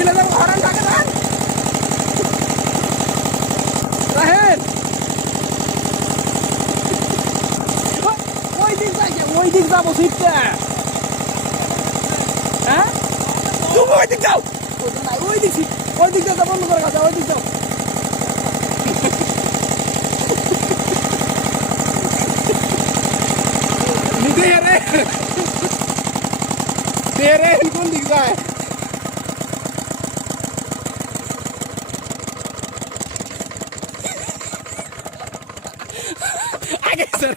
দিলে যাবো হরান থাকে না রাহেন ওই দিক যাবো সিটটা হ্যাঁ তুমি ওই দিক যাও ওই দিক যাও বন্ধ করে গেছে ওই দিক যাও तेरे कौन दिख रहा है आगे सर